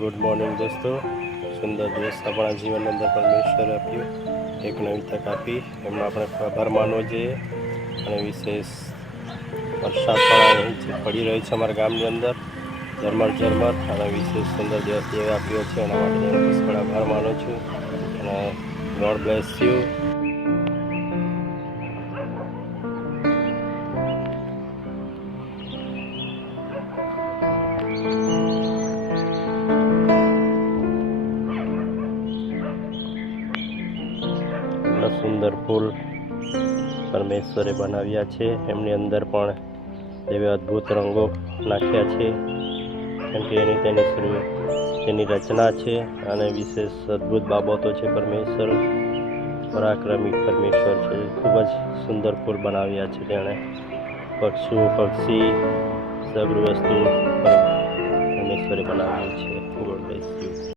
Good morning દોસ્તો. સુંદર દિવસ આપણા જીવનની અંદર પરમેશ્વરે આપ્યું, એક નવી તક આપી, એમનો આપણે આભાર માનવો જોઈએ. અને વિશેષ વરસાદ પણ પડી રહ્યો છે અમારા ગામની અંદર, ઝરમર. અને વિશેષ સુંદર દિવસ જે આપ્યો છે એના માટે હું પુષ્કળ આભાર માનું છું. અને ગોડ બ્લેસ યુ. સુંદર ફૂલ પરમેશ્વરે બનાવ્યા છે, એમની અંદર પણ એવા અદ્ભુત રંગો નાખ્યા છે, કેમ કે તેની રચના છે અને વિશેષ અદ્ભુત બાબતો છે. પરમેશ્વર પરાક્રમી પરમેશ્વર છે. ખૂબ જ સુંદર ફૂલ બનાવ્યા છે તેણે. પક્ષી સગળ વસ્તુ પરમેશ્વરે બનાવ્યું છે. God bless.